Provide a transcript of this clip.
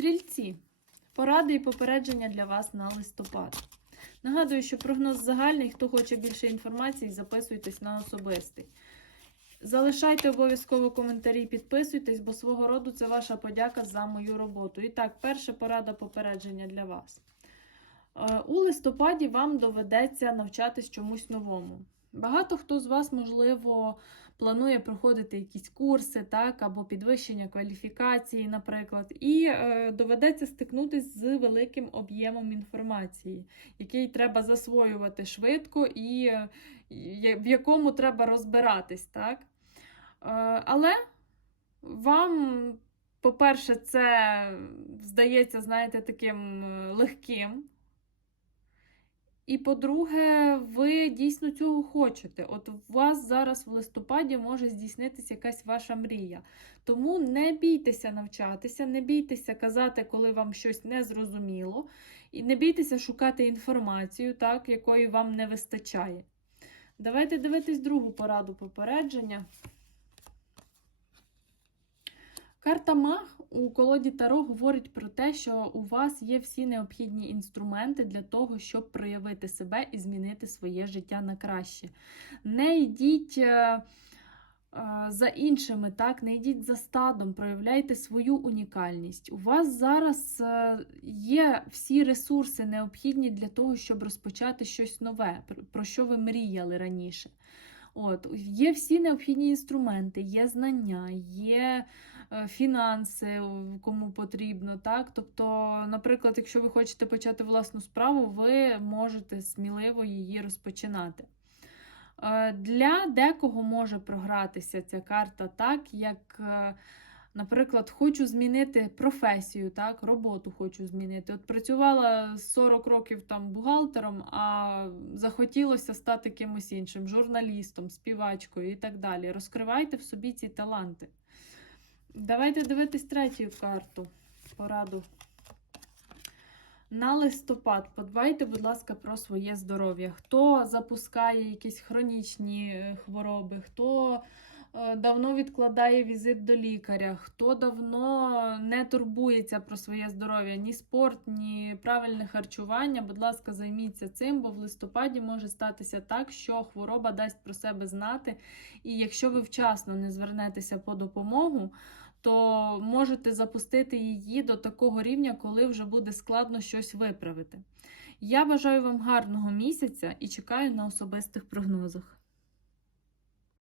Стрільці. Поради і попередження для вас на листопад. Нагадую, що прогноз загальний. Хто хоче більше інформації, записуйтесь на особистий. Залишайте обов'язково коментарі, підписуйтесь, бо свого роду це ваша подяка за мою роботу. І так, перша порада попередження для вас. Е, У листопаді вам доведеться навчатись чомусь новому. Багато хто з вас, можливо, планує проходити якісь курси, так, або підвищення кваліфікації, наприклад, і е, доведеться стикнутися з великим об'ємом інформації, який треба засвоювати швидко і е, в якому треба розбиратись. Так? Е, але вам, по-перше, це здається, знаєте, таким е, легким. І по-друге, ви дійсно цього хочете. От у вас зараз в листопаді може здійснитися якась ваша мрія. Тому не бійтеся навчатися, не бійтеся казати, коли вам щось не зрозуміло, і не бійтеся шукати інформацію, так, якої вам не вистачає. Давайте дивитись другу пораду попередження. Карта Маг у колоді Таро говорить про те, що у вас є всі необхідні інструменти для того, щоб проявити себе і змінити своє життя на краще. Не йдіть е, е, за іншими, так, не йдіть за стадом, проявляйте свою унікальність. У вас зараз е, є всі ресурси необхідні для того, щоб розпочати щось нове, про- про що ви мріяли раніше. От, є всі необхідні інструменти, є знання, є е, фінанси, кому потрібно. Так? Тобто, наприклад, якщо ви хочете почати власну справу, ви можете сміливо її розпочинати. Е, Для декого може програтися ця карта так, як, е, наприклад, хочу змінити професію, так, роботу хочу змінити. От працювала 40 років там бухгалтером, а захотілося стати кимось іншим, журналістом, співачкою і так далі. Розкривайте в собі ці таланти. Давайте дивитись третю карту. Пораду. На листопад подбайте, будь ласка, про своє здоров'я. Хто запускає якісь хронічні е, хвороби, хто давно відкладає візит до лікаря, хто давно не турбується про своє здоров'я, ні спорт, ні правильне харчування. Будь ласка, займіться цим, бо в листопаді може статися так, що хвороба дасть про себе знати. І якщо ви вчасно не звернетеся по допомогу, то можете запустити її до такого рівня, коли вже буде складно щось виправити. Я бажаю вам гарного місяця і чекаю на особистих прогнозах.